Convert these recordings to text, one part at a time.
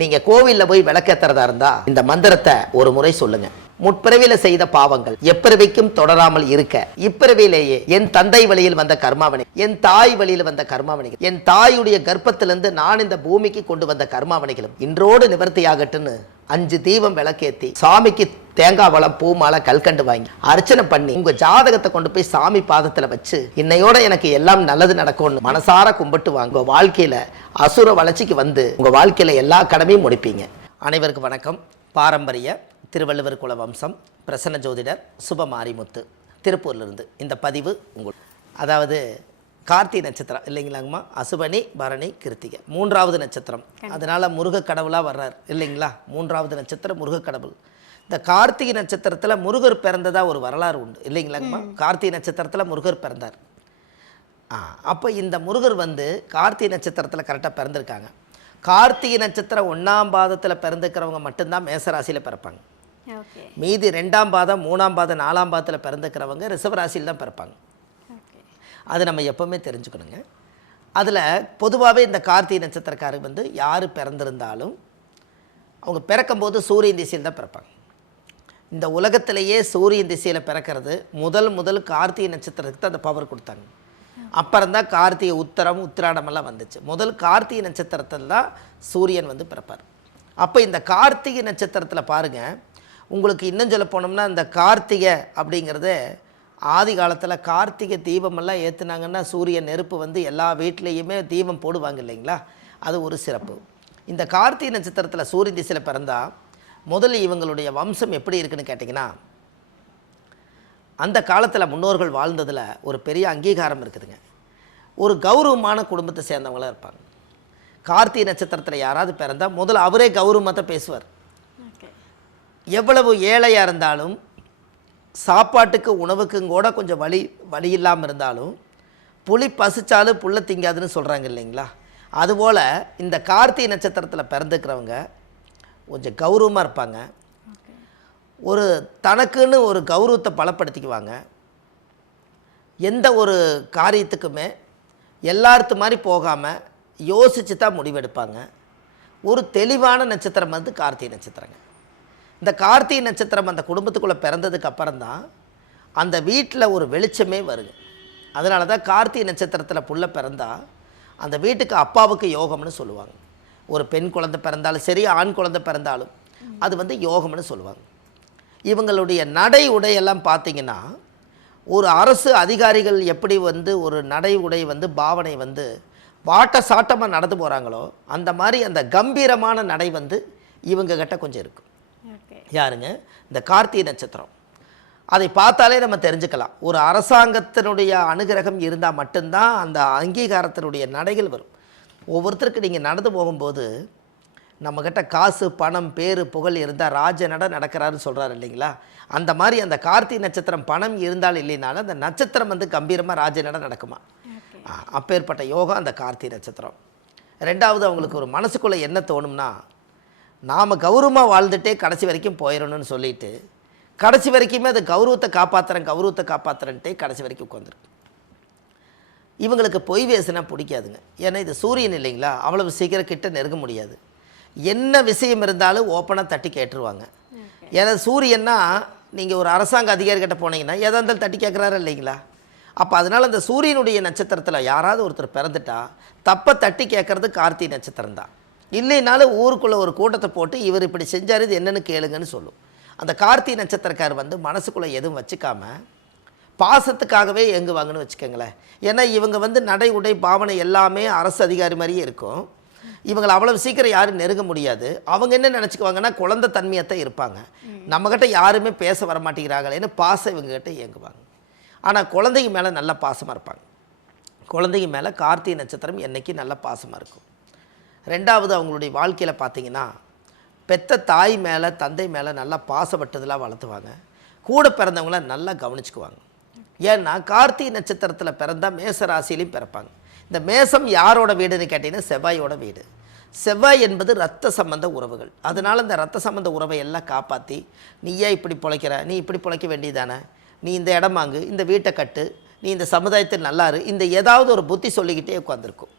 நீங்க கோவில்ல போய் விளக்கேத்துறதா இருந்தா இந்த மந்திரத்தை ஒரு முறை சொல்லுங்க. முற்பிறவில செய்த பாவங்கள் எப்பிறவிக்கும் தொடராமல் இருக்க இப்பிறவிலேயே என் தந்தை வழியில் வந்த கர்மாவனை, என் தாய் வழியில் வந்த கர்மாவனைகள், என் தாயுடைய கர்ப்பத்திலிருந்து நான் இந்த பூமிக்கு கொண்டு வந்த கர்மாவனைகளும் இன்றோடு நிவர்த்தியாகட்டுன்னு 5 தீபம் விளக்கேத்தி சாமிக்கு தேங்காய் வளம் பூ மாலை கல்கண்டு வாங்கி அர்ச்சனை பண்ணி உங்க ஜாதகத்தை கொண்டு போய் சாமி பாதத்துல வச்சு இன்னையோட எனக்கு எல்லாம் நல்லது நடக்கும்னு மனசார கும்பிட்டு வாங்க. வாழ்க்கையில அசுர வளர்ச்சிக்கு வந்து உங்க வாழ்க்கையில எல்லா கடமையும் முடிப்பீங்க. அனைவருக்கும் வணக்கம். பாரம்பரிய திருவள்ளுவர் குல வம்சம் பிரசன்ன ஜோதிடர் சுப மாரிமுத்து திருப்பூர்லேருந்து இந்த பதிவு உங்களுக்கு. அதாவது கார்த்திகை நட்சத்திரம் இல்லைங்களாங்கம்மா, அசுபனி பரணி கிருத்திகை 3வது நட்சத்திரம். அதனால் முருக கடவுளாக வர்றார் இல்லைங்களா. 3வது நட்சத்திரம் முருக கடவுள். இந்த கார்த்திகை நட்சத்திரத்தில் முருகர் பிறந்ததா ஒரு வரலாறு உண்டு இல்லைங்களாங்கம்மா. கார்த்திகை நட்சத்திரத்தில் முருகர் பிறந்தார். அப்போ இந்த முருகர் வந்து கார்த்திகை நட்சத்திரத்தில் கரெக்டாக பிறந்திருக்காங்க. கார்த்திகை நட்சத்திரம் 1ஆம் பாதத்தில் பிறந்துக்கிறவங்க மட்டும்தான் மேசராசியில் பிறப்பாங்க. மீதி 2ஆம் பாதம் 3ஆம் பாதம் 4ஆம் பாதத்தில் பிறந்துக்கிறவங்க ரிஷபராசியில் தான் பிறப்பாங்க. அது நம்ம எப்போவுமே தெரிஞ்சுக்கணுங்க. அதில் பொதுவாகவே இந்த கார்த்திகை நட்சத்திரக்காரர் வந்து யார் பிறந்திருந்தாலும் அவங்க பிறக்கும்போது சூரியன் திசையில் தான் பிறப்பாங்க. இந்த உலகத்திலேயே சூரியன் திசையில் பிறக்கிறது முதல் கார்த்திகை நட்சத்திரத்துக்கு தான் அந்த பவர் கொடுத்தாங்க. அப்புறம்தான் கார்த்திகை உத்தரம் உத்திராடமெல்லாம் வந்துச்சு. முதல் கார்த்திகை நட்சத்திரத்தில் தான் சூரியன் வந்து பிறப்பார். அப்போ இந்த கார்த்திகை நட்சத்திரத்தில் பாருங்கள், உங்களுக்கு இன்னும் சொல்ல போனோம்னா இந்த கார்த்திகை அப்படிங்கிறது ஆதி காலத்தில் கார்த்திகை தீபமெல்லாம் ஏற்றுனாங்கன்னா சூரியன் நெருப்பு வந்து எல்லா வீட்லேயுமே தீபம் போடுவாங்க இல்லைங்களா. அது ஒரு சிறப்பு. இந்த கார்த்திகை நட்சத்திரத்தில் சூரியன் திசையில் பிறந்தால் முதல்ல இவங்களுடைய வம்சம் எப்படி இருக்குன்னு கேட்டிங்கன்னா, அந்த காலத்தில் முன்னோர்கள் வாழ்ந்ததில் ஒரு பெரிய அங்கீகாரம் இருக்குதுங்க. ஒரு கௌரவமான குடும்பத்தை சேர்ந்தவங்களாக இருப்பாங்க. கார்த்திகை நட்சத்திரத்தில் யாராவது பிறந்தால் முதல்ல அவரே கௌரவமாக பேசுவார். எவ்வளவு ஏழையாக இருந்தாலும் சாப்பாட்டுக்கு உணவுக்கும் கூட கொஞ்சம் வழி இல்லாமல் இருந்தாலும் புலி பசிச்சாலும் புல்லை திங்காதுன்னு சொல்கிறாங்க இல்லைங்களா. அதுபோல் இந்த கார்த்திகை நட்சத்திரத்தில் பிறந்துக்கிறவங்க கொஞ்சம் கௌரவமாக இருப்பாங்க. ஒரு தனக்குன்னு ஒரு கௌரவத்தை பலப்படுத்திக்குவாங்க. எந்த ஒரு காரியத்துக்குமே எல்லார்த்து மாதிரி போகாமல் யோசித்து தான் முடிவெடுப்பாங்க. ஒரு தெளிவான நட்சத்திரம் வந்து கார்த்திகை நட்சத்திரங்க. இந்த கார்த்திகை நட்சத்திரம் அந்த குடும்பத்துக்குள்ளே பிறந்ததுக்கு அப்புறம் தான் அந்த வீட்டில் ஒரு வெளிச்சமே வருது. அதனால தான் கார்த்திகை நட்சத்திரத்தில் புள்ள பிறந்தால் அந்த வீட்டுக்கு அப்பாவுக்கு யோகம்னு சொல்லுவாங்க. ஒரு பெண் குழந்தை பிறந்தாலும் சரி, ஆண் குழந்தை பிறந்தாலும் அது வந்து யோகம்னு சொல்லுவாங்க. இவங்களுடைய நடை உடையெல்லாம் பார்த்திங்கன்னா, ஒரு அரசு அதிகாரிகள் எப்படி வந்து ஒரு நடை உடை வந்து பாவனை வந்து வாட்ட சாட்டமாக நடந்து போகிறாங்களோ அந்த மாதிரி அந்த கம்பீரமான நடை வந்து இவங்ககிட்ட கொஞ்சம் இருக்கும். யாருங்க? இந்த கார்த்திகை நட்சத்திரம். அதை பார்த்தாலே நம்ம தெரிஞ்சுக்கலாம். ஒரு அரசாங்கத்தினுடைய அனுகிரகம் இருந்தால் மட்டும்தான் அந்த அங்கீகாரத்தினுடைய நடைகள் வரும். ஒவ்வொருத்தருக்கு நீங்கள் நடந்து போகும்போது நம்மக்கிட்ட காசு பணம் பேரு புகழ் இருந்தால் ராஜ நட நடக்கிறாருன்னு சொல்கிறாரு இல்லைங்களா. அந்த மாதிரி அந்த கார்த்திகை நட்சத்திரம் பணம் இருந்தால் இல்லைனாலும் அந்த நட்சத்திரம் வந்து கம்பீரமாக ராஜ நட நடக்குமா. அப்பேற்பட்ட யோகம் அந்த கார்த்திகை நட்சத்திரம். 2வது, அவங்களுக்கு ஒரு மனசுக்குள்ளே என்ன தோணும்னா, நாம் கௌரவமாக வாழ்ந்துட்டே கடைசி வரைக்கும் போயிடணும்னு சொல்லிட்டு கடைசி வரைக்குமே அது கௌரவத்தை காப்பாற்றுறேன்ட்டே கடைசி வரைக்கும் உட்காந்துருக்கு. இவங்களுக்கு பொய் பேசினா பிடிக்காதுங்க. ஏன்னா இது சூரியன் இல்லைங்களா, அவ்வளவு சீக்கிரம் கிட்ட நெருங்க முடியாது. என்ன விஷயம் இருந்தாலும் ஓப்பனாக தட்டி கேட்டுருவாங்க. ஏன்னா சூரியன்னா நீங்கள் ஒரு அரசாங்க அதிகாரிகிட்ட போனீங்கன்னா எதாக இருந்தாலும் தட்டி கேட்குறாரு இல்லைங்களா. அப்போ அதனால் அந்த சூரியனுடைய நட்சத்திரத்தில் யாராவது ஒருத்தர் பிறந்துட்டா தப்பை தட்டி கேட்குறது கார்த்திகை நட்சத்திரம் தான். இல்லைனாலும் ஊருக்குள்ளே ஒரு கூட்டத்தை போட்டு இவர் இப்படி செஞ்சார், இது என்னென்னு கேளுங்கன்னு சொல்லும். அந்த கார்த்திகை நட்சத்திரக்கார் வந்து மனசுக்குள்ளே எதுவும் வச்சுக்காமல் பாசத்துக்காகவே இயங்குவாங்கன்னு வச்சுக்கோங்களேன். ஏன்னா இவங்க வந்து நடை உடை பாவனை எல்லாமே அரசு அதிகாரி மாதிரியே இருக்கும். இவங்களை அவ்வளவு சீக்கிரம் யாரும் நெருங்க முடியாது. அவங்க என்ன நினச்சிக்குவாங்கன்னா குழந்தை தன்மையத்தான் இருப்பாங்க. நம்மக்கிட்ட யாருமே பேச வரமாட்டேங்கிறாங்களேன்னு பாசம் இவங்ககிட்ட இயங்குவாங்க. ஆனால் குழந்தைங்க மேலே நல்ல பாசமாக இருப்பாங்க. குழந்தைங்க மேலே கார்த்திகை நட்சத்திரம் என்றைக்கு நல்ல பாசமாக இருக்கும். 2வது, அவங்களுடைய வாழ்க்கையில் பார்த்திங்கன்னா பெத்த தாய் மேலே தந்தை மேலே நல்லா பாசப்பட்டதெல்லாம் வளர்த்துவாங்க. கூட பிறந்தவங்கள நல்லா கவனிச்சுக்குவாங்க. ஏன்னா கார்த்திகை நட்சத்திரத்தில் பிறந்தால் மேச ராசியிலையும் பிறப்பாங்க. இந்த மேசம் யாரோட வீடுன்னு கேட்டிங்கன்னா செவ்வாயோட வீடு. செவ்வாய் என்பது இரத்த சம்பந்த உறவுகள். அதனால் இந்த இரத்த சம்பந்த உறவை எல்லாம் காப்பாற்றி நீ ஏன் இப்படி பிழைக்கிற, நீ இப்படி பிழைக்க வேண்டியதானே, நீ இந்த இடம் வாங்கு, இந்த வீட்டை கட்டு, நீ இந்த சமுதாயத்தில் நல்லாரு, இந்த ஏதாவது ஒரு புத்தி சொல்லிக்கிட்டே உட்காந்துருக்கும்.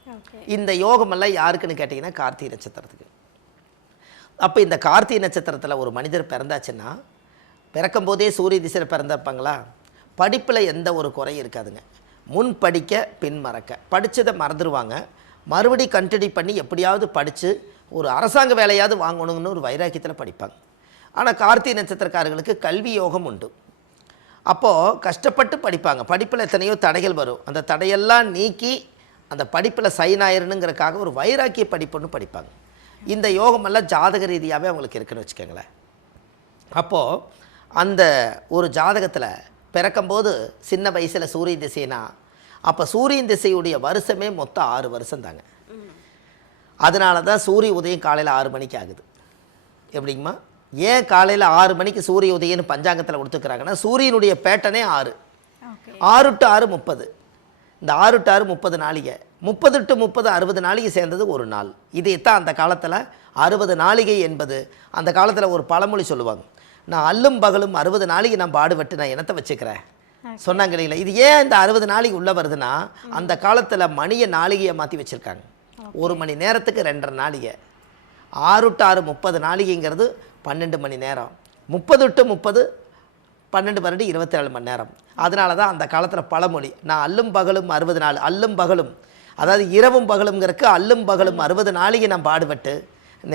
இந்த யோகமெல்லாம் யாருக்குன்னு கேட்டிங்கன்னா கார்த்திகை நட்சத்திரத்துக்கு. அப்போ இந்த கார்த்திகை நட்சத்திரத்தில் ஒரு மனிதர் பிறந்தாச்சுன்னா பிறக்கும்போதே சூரிய திசையில் பிறந்திருப்பாங்களா, படிப்பில் எந்த ஒரு குறையும் இருக்காதுங்க. முன் படிக்க பின் மறக்க, படித்ததை மறந்துடுவாங்க, மறுபடி கண்டினியூ பண்ணி எப்படியாவது படித்து ஒரு அரசாங்க வேலையாவது வாங்கணுங்கன்னு ஒரு வைராக்கியத்தில் படிப்பாங்க. ஆனால் கார்த்திகை நட்சத்திரக்காரர்களுக்கு கல்வி யோகம் உண்டு. அப்போது கஷ்டப்பட்டு படிப்பாங்க, படிப்பில் எத்தனையோ தடைகள் வரும், அந்த தடையெல்லாம் நீக்கி அந்த படிப்பில் சைன் ஆயிருணுங்கிறதுக்காக ஒரு வைராக்கிய படிப்புன்னு படிப்பாங்க. இந்த யோகமெல்லாம் ஜாதக ரீதியாகவே அவங்களுக்கு இருக்குன்னு வச்சுக்கோங்களேன். அப்போது அந்த ஒரு ஜாதகத்தில் பிறக்கும்போது சின்ன வயசில் சூரிய திசைனா அப்போ சூரியன் திசையுடைய வருஷமே மொத்தம் 6 வருஷம் தாங்க. அதனால தான் சூரிய உதயம் காலையில் 6 மணிக்கு ஆகுது. எப்படிங்கம்மா, ஏன் காலையில் 6 மணிக்கு சூரிய உதயம்னு பஞ்சாங்கத்தில் கொடுத்துக்கிறாங்கன்னா சூரியனுடைய பேட்டனே 6 டு 6 30. இந்த 6 டு 6 30 நாளிகை, 30 டு 30 60 நாளிகை சேர்ந்தது ஒரு நாள். இதைத்தான் அந்த காலத்தில் 60 நாளிகை என்பது. அந்த காலத்தில் ஒரு பழமொழி சொல்லுவாங்க, நான் அல்லும் பகலும் 60 நாளிகை நான் பாடுபட்டு நான் என்னத்தை வச்சுக்கிறேன் சொன்னாங்க இல்லைங்களா. இது ஏன் இந்த 60 நாளிகை உள்ளே வருதுன்னா அந்த காலத்தில் மணியை நாளிகையை மாற்றி வச்சுருக்காங்க. 1 மணி நேரத்துக்கு 2.5 நாளிகை. 6 டு 6 30 நாளிகைங்கிறது 12 மணி நேரம். 30 டு 30 12 12 24 மணி நேரம். அதனால தான் அந்த காலத்தில் பழமொழி, நான் அல்லும் பகலும் 60 நாள், அல்லும் பகலும் அதாவது இரவும் பகலுங்கிறதுக்கு அல்லும் பகலும் 60 நாளிகை நான் பாடுபட்டு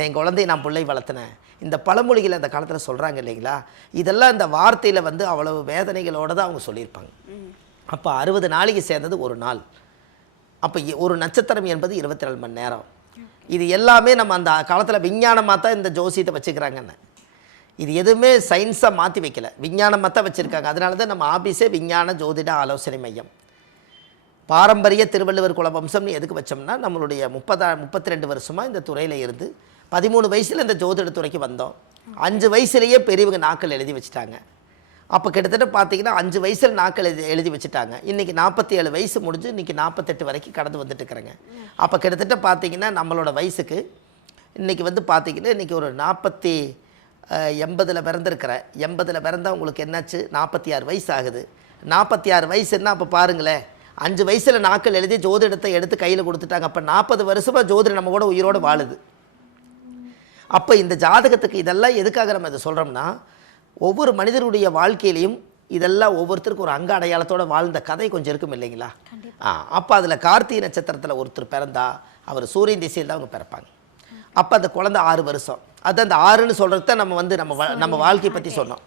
என் குழந்தையை நான் பிள்ளை வளர்த்தினேன். இந்த பழமொழிகளை அந்த காலத்தில் சொல்கிறாங்க இல்லைங்களா. இதெல்லாம் இந்த வார்த்தையில் வந்து அவ்வளவு வேதனைகளோடு தான் அவங்க சொல்லியிருப்பாங்க. அப்போ 60 நாளிகை சேர்ந்தது ஒரு நாள். அப்போ ஒரு நட்சத்திரம் என்பது 24 மணி நேரம். இது எல்லாமே நம்ம அந்த காலத்தில் விஞ்ஞானமாக தான் இந்த ஜோசியத்தை வச்சுக்கிறாங்கன்னு. இது எதுவுமே சயின்ஸாக மாற்றி வைக்கல, விஞ்ஞானமாக தான் வச்சுருக்காங்க. அதனால தான் நம்ம ஆஃபீஸே விஞ்ஞான ஜோதிட ஆலோசனை மையம். பாரம்பரிய திருவள்ளுவர் குல வம்சம்னு எதுக்கு வச்சோம்னா நம்மளுடைய 32 வருஷமாக இந்த துறையில் இருந்து 13 வயசில் இந்த ஜோதிட துறைக்கு வந்தோம். 5 வயசுலேயே பெரியவங்க நாட்கள் எழுதி வச்சுட்டாங்க. அப்போ கிட்டத்தட்ட பார்த்தீங்கன்னா 5 வயசில் நாட்கள் எழுதி வச்சுட்டாங்க. இன்றைக்கி 47 வயசு முடிஞ்சு இன்றைக்கி 48 வரைக்கும் கடந்து வந்துட்டு இருக்கிறேங்க. அப்போ கிட்டத்தட்ட பார்த்தீங்கன்னா நம்மளோட வயசுக்கு இன்றைக்கி வந்து பார்த்திங்கன்னா இன்றைக்கி ஒரு 80 பிறந்திருக்கிறேன். 80 பிறந்தால் உங்களுக்கு என்னாச்சு, 46 வயசு ஆகுது. 46 வயசுன்னா அப்போ பாருங்களேன், 5 வயசில் நாட்கள் எழுதி ஜோதிடத்தை எடுத்து கையில் கொடுத்துட்டாங்க. அப்போ 40 வருஷமாக ஜோதிடம் நம்ம கூட உயிரோடு வாழுது. அப்போ இந்த ஜாதகத்துக்கு இதெல்லாம் எதுக்காக நம்ம இதை சொல்கிறோம்னா, ஒவ்வொரு மனிதருடைய வாழ்க்கையிலையும் இதெல்லாம் ஒவ்வொருத்தருக்கும் ஒரு அங்க அடையாளத்தோடு வாழ்ந்த கதை கொஞ்சம் இருக்கும் இல்லைங்களா. அப்போ அதில் கார்த்திகை நட்சத்திரத்தில் ஒருத்தர் பிறந்தா அவர் சூரியன் திசையில் தான் அவங்க பிறப்பாங்க. அப்போ அந்த குழந்தை 6 வருஷம், அது அந்த 6ன்னு சொல்கிறது தான் நம்ம வந்து நம்ம வாழ்க்கையை பற்றி சொன்னோம்.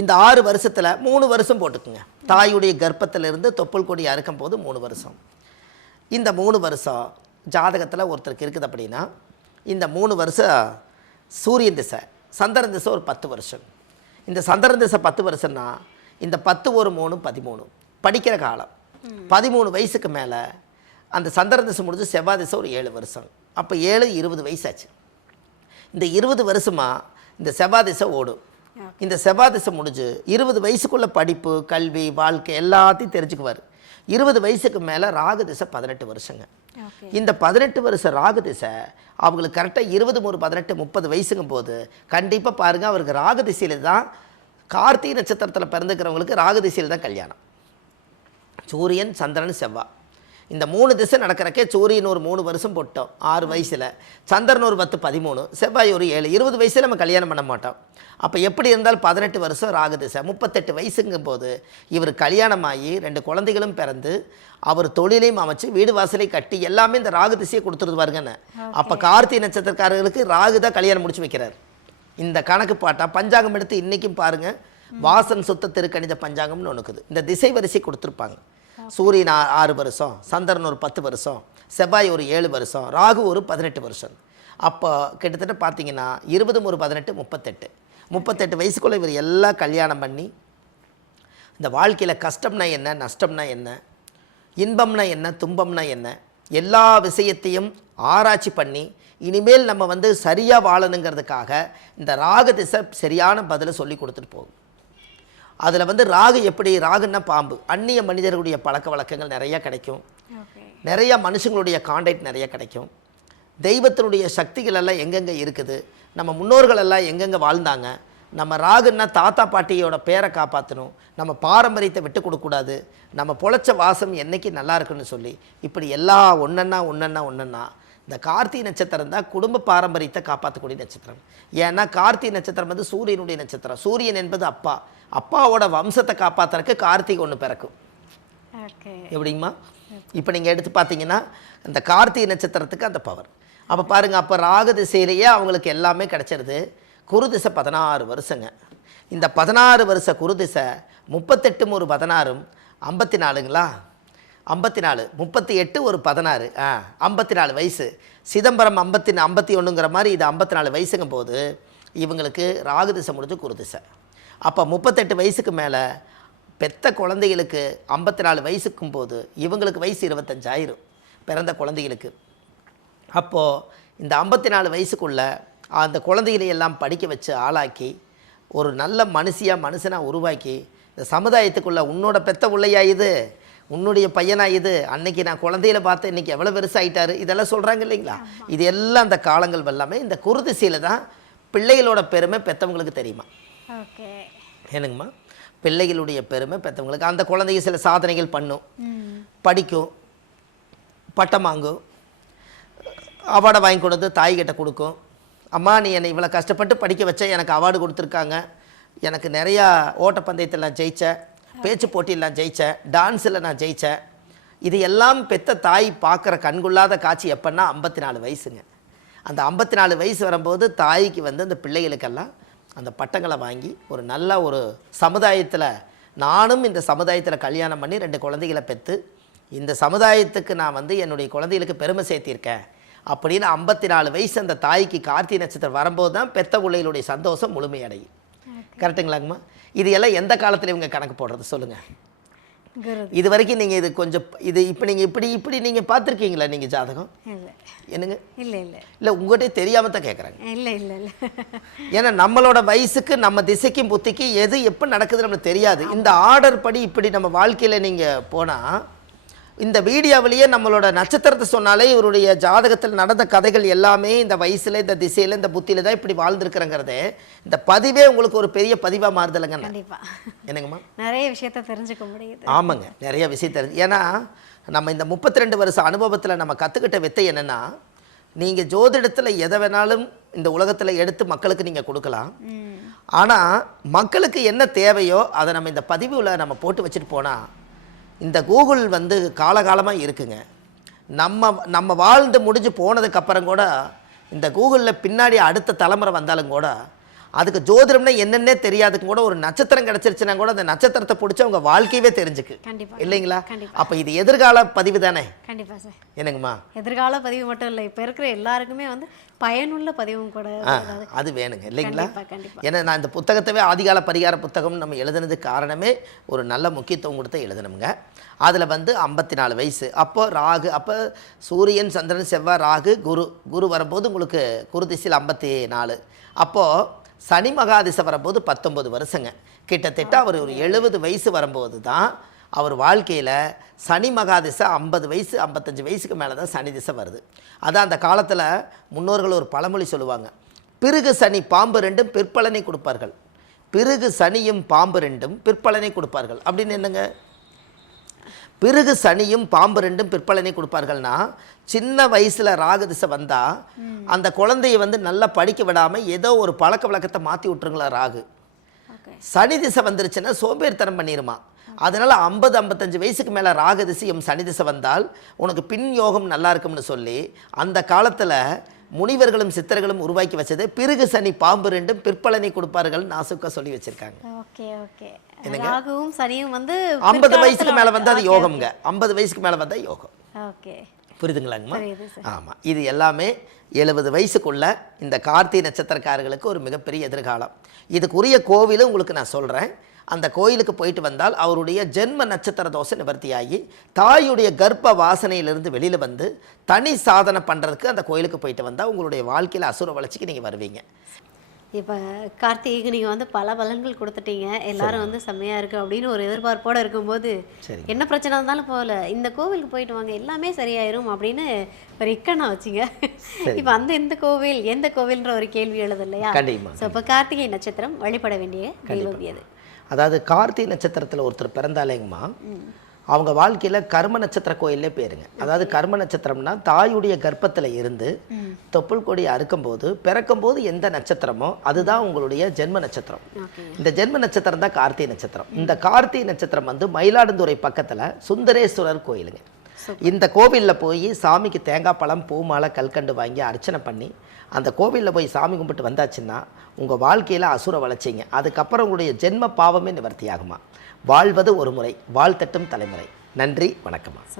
இந்த 6 வருஷத்தில் 3 வருஷம் போட்டுக்குங்க. தாயுடைய கர்ப்பத்திலிருந்து தொப்புள் கொடி அறுக்கும் போது 3 வருஷம். இந்த 3 வருஷம் ஜாதகத்தில் ஒருத்தருக்கு இருக்குது அப்படின்னா இந்த 3 வருஷம் சூரியன் திசை, சந்திரன் திசை ஒரு 10 வருஷம். இந்த சந்திரன் திசை 10 வருஷம்னா இந்த 10 ஒரு 3 13 படிக்கிற காலம். 13 வயசுக்கு மேலே அந்த சந்திரன் திசை முடிஞ்சு செவ்வாய் திசை ஒரு 7 வருஷம். அப்போ 7 20 வயசாச்சு. இந்த 20 வருஷமாக இந்த செவ்வாய் திசை ஓடும். இந்த செவ்வாய் திசை முடிஞ்சு 20 வயசுக்குள்ள படிப்பு, கல்வி, வாழ்க்கை எல்லாத்தையும் தெரிஞ்சுக்குவார். 20 வயசுக்கு மேலே ராகு திசை 18 வருஷங்க. இந்த 18 வருஷம் ராகு திசை அவங்களுக்கு கரெக்டாக 20 3 18 30 வயசுங்கும் போது கண்டிப்பாக பாருங்கள் அவருக்கு ராகு திசையில் தான், கார்த்திகை நட்சத்திரத்தில் பிறந்துக்கிறவங்களுக்கு ராகு திசையில் தான் கல்யாணம். சூரியன் சந்திரன் செவ்வாய் இந்த 3 திசை நடக்கிறக்கே சூரியன் ஒரு 3 வருஷம் போட்டோம் 6 வயசில், சந்திரன் ஒரு 10 13, செவ்வாய் ஒரு 7 20 வயசில் நம்ம கல்யாணம் பண்ண மாட்டோம். அப்போ எப்படி இருந்தால் 18 வருஷம் ராகு திசை, 38 வயசுங்கும் போது இவர் கல்யாணமாகி 2 குழந்தைகளும் பிறந்து அவர் தொழிலையும் அமைச்சு வீடு வாசலை கட்டி எல்லாமே இந்த ராகு திசையை கொடுத்துருது பாருங்கன்னு. அப்போ கார்த்திகை நட்சத்திரக்காரர்களுக்கு ராகு தான் கல்யாணம் முடிச்சு வைக்கிறார். இந்த கணக்கு பாட்டா பஞ்சாங்கம் எடுத்து இன்றைக்கும் பாருங்கள், வாசன் சுத்த திருக்கணித பஞ்சாங்கம்னு ஒன்றுக்குது. இந்த திசை வரிசை கொடுத்துருப்பாங்க. சூரியன் 6 வருஷம், சந்திரன் ஒரு 10 வருஷம், செவ்வாய் ஒரு 7 வருஷம், ராகு ஒரு 18 வருஷம். அப்போ கிட்டத்தட்ட பார்த்தீங்கன்னா 20 ஒரு 18 38 வயசுக்குள்ளே இவர் எல்லாம் கல்யாணம் பண்ணி இந்த வாழ்க்கையில் கஷ்டம்னா என்ன, நஷ்டம்னா என்ன, இன்பம்னா என்ன, துன்பம்னா என்ன, எல்லா விஷயத்தையும் ஆராய்ச்சி பண்ணி இனிமேல் நம்ம வந்து சரியாக வாழணுங்கிறதுக்காக இந்த ராகு திசை சரியான பதிலை சொல்லி கொடுத்துட்டு போகும். அதில் வந்து ராகு எப்படி, ராகுன்னா பாம்பு, அந்நிய மனிதர்களுடைய பழக்க வழக்கங்கள் நிறையா கிடைக்கும், நிறைய மனுஷங்களுடைய கான்டாக்ட் நிறைய கிடைக்கும், தெய்வத்தினுடைய சக்திகள் எல்லாம் எங்கெங்கே இருக்குது, நம்ம முன்னோர்கள் எல்லாம் எங்கெங்கே வாழ்ந்தாங்க, நம்ம ராகுன்னா தாத்தா பாட்டியோட பேரை காப்பாற்றணும், நம்ம பாரம்பரியத்தை விட்டு கொடுக்கக்கூடாது, நம்ம பொழைச்ச வாசம் என்றைக்கு நல்லா இருக்குன்னு சொல்லி இப்படி எல்லா ஒன்றா இந்த கார்த்திகை நட்சத்திரம் தான் குடும்ப பாரம்பரியத்தை காப்பாற்றக்கூடிய நட்சத்திரம். ஏன்னா கார்த்திகை நட்சத்திரம் வந்து சூரியனுடைய நட்சத்திரம். சூரியன் என்பது அப்பா, அப்பாவோட வம்சத்தை காப்பாற்றுறதுக்கு கார்த்திகை ஒன்று பிறக்கும். எப்படிங்கம்மா? இப்போ நீங்கள் எடுத்து பார்த்தீங்கன்னா இந்த கார்த்திகை நட்சத்திரத்துக்கு அந்த பவர். அப்போ பாருங்கள், அப்போ ராகு திசையிலேயே அவங்களுக்கு எல்லாமே கிடச்சிருது. குரு திசை 16 வருஷங்க. இந்த 16 வருஷ குரு திசை 38 ஒரு 16 54ங்களா? 54 38 ஒரு 16 54 வயசு. சிதம்பரம் 51ங்கிற மாதிரி இது 54 வயசுங்கும் போது இவங்களுக்கு ராகு திசை முடிஞ்சு குரு திசை. அப்போ 38 வயசுக்கு மேலே பெத்த குழந்தைகளுக்கு 54 வயசுக்கும் போது இவங்களுக்கு வயசு 25 ஆயிரும் பிறந்த குழந்தைகளுக்கு. அப்போது இந்த 54 வயசுக்குள்ளே அந்த குழந்தைகளை எல்லாம் படிக்க வச்சு ஆளாக்கி ஒரு நல்ல மனுஷனாக உருவாக்கி இந்த சமுதாயத்துக்குள்ளே உன்னோட பெத்த உள்ளையா இது, உன்னுடைய பையனா இது, அன்னைக்கு நான் குழந்தையில பார்த்தேன் இன்றைக்கி எவ்வளோ பெருசாகிட்டாரு, இதெல்லாம் சொல்கிறாங்க இல்லைங்களா? இது எல்லாம் அந்த காலங்கள் எல்லாமே இந்த குருதிசையில் தான் பிள்ளைகளோட பெருமை பெற்றவங்களுக்கு தெரியுமா? ஓகே, ஏனுங்கம்மா? பிள்ளைகளுடைய பெருமை பெற்றவங்களுக்கு. அந்த குழந்தைங்க சில சாதனைகள் பண்ணும், படிக்கும், பட்டம் வாங்கும், அவார்டை வாங்கி கொடுத்து தாய்கிட்ட கொடுக்கும். அம்மா நீ என்னை இவ்வளோ கஷ்டப்பட்டு படிக்க வச்ச, எனக்கு அவார்டு கொடுத்துருக்காங்க, எனக்கு நிறையா ஓட்டப்பந்தயத்தில் நான் ஜெயித்தேன், பேச்சு போட்டியில் நான் ஜெயித்தேன், டான்ஸில் நான் ஜெயித்தேன். இது எல்லாம் பெத்த தாய் பார்க்குற கண்கொள்ளாத காட்சி எப்போன்னா 54 வயசுங்க. அந்த 54 வயசு வரும்போது தாய்க்கு வந்து அந்த பிள்ளைகளுக்கெல்லாம் அந்த பட்டங்களை வாங்கி ஒரு நல்ல ஒரு சமுதாயத்தில், நானும் இந்த சமுதாயத்தில் கல்யாணம் பண்ணி 2 குழந்தைகளை பெற்று இந்த சமுதாயத்துக்கு நான் வந்து என்னுடைய குழந்தைகளுக்கு பெருமை சேர்த்திருக்கேன் அப்படின்னு 54 வயசு அந்த தாய்க்கு கார்த்திகை நட்சத்திரம் வரும்போது தான் பெத்த பிள்ளைகளுடைய சந்தோஷம் முழுமையடையும். கரெக்டுங்களாங்கம்மா? இது எல்லாம் எந்த காலத்தில் இவங்க கணக்கு போடுறது சொல்லுங்கள்? இது வரைக்கும் நீங்கள் இது கொஞ்சம் இது இப்போ நீங்கள் இப்படி நீங்கள் பார்த்துருக்கீங்களா நீங்கள் ஜாதகம்? என்னங்க? இல்லை உங்கள்கிட்ட தெரியாமல் தான் கேட்குறாங்க. இல்லை ஏன்னா நம்மளோட வயசுக்கு நம்ம திசைக்கும் புத்திக்கு எது எப்போ நடக்குதுன்னு நம்மளுக்கு தெரியாது. இந்த ஆர்டர் படி இப்படி நம்ம வாழ்க்கையில் நீங்கள் போனால் இந்த வீடியோவிலேயே நம்மளோட நட்சத்திரத்தை சொன்னாலே இவருடைய ஜாதகத்தில் நடந்த கதைகள் எல்லாமே இந்த வயசில் இந்த திசையில் இந்த புத்தியில் தான் இப்படி வாழ்ந்துருக்குறங்கிறது இந்த பதிவே உங்களுக்கு ஒரு பெரிய பதிவாக மாறுதலைங்க. என்னங்கம்மா? நிறைய விஷயத்தை தெரிஞ்சுக்க முடியுது. ஆமாங்க, நிறைய விஷயம் தெரிஞ்சு. ஏன்னா நம்ம இந்த 32 வருஷ அனுபவத்தில் நம்ம கற்றுக்கிட்ட வித்தை என்னென்னா, நீங்கள் ஜோதிடத்தில் எதை வேணாலும் இந்த உலகத்தில் எடுத்து மக்களுக்கு நீங்கள் கொடுக்கலாம். ஆனால் மக்களுக்கு என்ன தேவையோ அதை நம்ம இந்த பதிவில் நம்ம போட்டு வச்சுட்டு போனால் இந்த கூகுள் வந்து காலகாலமாக இருக்குங்க. நம்ம வாழ்ந்து முடிஞ்சு போனதுக்கப்புறம் கூட இந்த கூகுளில் பின்னாடி அடுத்த தலைமுறை வந்தாலும் கூட அதுக்கு ஜோதிடம்னா என்னென்னே தெரியாதுக்கும் கூட ஒரு நட்சத்திரம் கிடச்சிருச்சுன்னா கூட அந்த நட்சத்திரத்தை பிடிச்சி அவங்க வாழ்க்கையவே தெரிஞ்சுக்கு இல்லைங்களா? அப்போ இது எதிர்கால பதிவு தானே? கண்டிப்பாக சார். என்னங்கம்மா? எதிர்கால பதிவு மட்டும் இல்லை, இப்போ இருக்கிற எல்லாருக்குமே வந்து பயனுள்ள பதிவும் கூட அது வேணுங்க இல்லைங்களா? ஏன்னா நான் இந்த புத்தகத்தவே ஆதிகால பரிகார புத்தகம் நம்ம எழுதுனதுக்கு காரணமே ஒரு நல்ல முக்கியத்துவம் கொடுத்து எழுதணுங்க. அதில் வந்து 54 வயசு அப்போ ராகு, அப்போ சூரியன் சந்திரன் செவ்வாய் ராகு குரு வரும்போது உங்களுக்கு குரு திசையில் 54. அப்போது சனி மகாதிசை வரும்போது 19 வருஷங்க. கிட்டத்தட்ட அவர் ஒரு 70 வயசு வரும்போது தான் அவர் வாழ்க்கையில் சனி மகாதிசை 50 வயசு 55 வயசுக்கு மேலே தான் சனி திசை வருது. அதான் அந்த காலத்தில் முன்னோர்கள் ஒரு பழமொழி சொல்லுவாங்க, பிறகு சனி பாம்பு 2 பிற்பலனை கொடுப்பார்கள். பிறகு சனியும் பாம்பு 2 பிற்பலனை கொடுப்பார்கள் அப்படின்னு என்னங்க? பிறகு சனியும் பாம்பு 2 பிற்பலனை கொடுப்பார்கள்னா சின்ன வயசில் ராகு திசை வந்தால் அந்த குழந்தைய வந்து நல்லா படிக்க விடாமல் ஏதோ ஒரு பழக்க வழக்கத்தை மாற்றி விட்டுருங்களா ராகு. சனி திசை வந்துருச்சுன்னா சோம்பேறித்தனம் பண்ணிடுமா. அதனால் 50-55 வயசுக்கு மேலே ராகு திசையும் சனி திசை வந்தால் உனக்கு பின் யோகம் நல்லா இருக்கும்னு சொல்லி அந்த காலத்தில் முனிவர்களும் சித்தர்களும் உருவாக்கி வச்சது பிறகு சனி பாம்பு 2 பிற்பலனை கொடுப்பார்கள் நாசுக்கா சொல்லி வச்சிருக்காங்க. ராகுவும் சனியும் வந்து 50 வயசுக்கு மேலே வந்து அது யோகம்ங்க. 50 வயசுக்கு மேலே வந்தால் யோகம். புரியுதுங்களாங்கம்மா? ஆமாம். இது எல்லாமே 70 வயசுக்குள்ள இந்த கார்த்திகை நட்சத்திரக்காரர்களுக்கு ஒரு மிகப்பெரிய எதிர்காலம். இதுக்குரிய கோவிலும் உங்களுக்கு நான் சொல்கிறேன். அந்த கோயிலுக்கு போயிட்டு வந்தால் அவருடைய ஜென்ம நட்சத்திர தோஷம் நிவர்த்தியாகி தாயுடைய கர்ப்ப வாசனையிலிருந்து வெளியில் வந்து தனி சாதனை பண்ணுறதுக்கு அந்த கோயிலுக்கு போயிட்டு வந்தால் உங்களுடைய வாழ்க்கையில் அசுர வளர்ச்சிக்கு நீங்கள் வருவீங்க. இப்போ கார்த்திகைக்கு நீங்கள் வந்து பல பலன்கள் கொடுத்துட்டீங்க, எல்லாரும் வந்து செம்மையாக இருக்குது அப்படின்னு ஒரு எதிர்பார்ப்போடு இருக்கும்போது என்ன பிரச்சனை இருந்தாலும் போகல, இந்த கோவிலுக்கு போயிட்டு வாங்க எல்லாமே சரியாயிரும் அப்படின்னு ஒரு இக்கண்ணா வச்சிங்க. இப்போ அந்த எந்த கோவில்ன்ற ஒரு கேள்வி எழுது இல்லையா? ஸோ இப்போ கார்த்திகை நட்சத்திரம் வழிபட வேண்டிய தெய்வம் எது? அதாவது கார்த்திகை நட்சத்திரத்தில் ஒருத்தர் பிறந்தாலேங்கம்மா அவங்க வாழ்க்கையில் கர்ம நட்சத்திர கோயிலே பேருங்க. அதாவது கர்ம நட்சத்திரம்னா தாயுடைய கர்ப்பத்தில் இருந்து தொப்புள் கொடி அறுக்கும்போது பிறக்கும்போது எந்த நட்சத்திரமோ அதுதான் உங்களுடைய ஜென்ம நட்சத்திரம். இந்த ஜென்ம நட்சத்திரம் தான் கார்த்திகை நட்சத்திரம். இந்த கார்த்திகை நட்சத்திரம் வந்து மயிலாடுதுறை பக்கத்தில் சுந்தரேஸ்வரர் கோயிலுங்க. இந்த கோவிலில் போய் சாமிக்கு தேங்காய் பழம் பூ மாலை கல்கண்டு வாங்கி அர்ச்சனை பண்ணி அந்த கோவிலில் போய் சாமி கும்பிட்டு வந்தாச்சுன்னா உங்கள் வாழ்க்கையில் அசுர வளர்ச்சிங்க. அதுக்கப்புறம் உங்களுடைய ஜென்ம பாவமே நிவர்த்தி ஆகுமா. வாழ்வது ஒரு முறை, வாழ்த்தட்டும் தலைமுறை. நன்றி, வணக்கம்மா.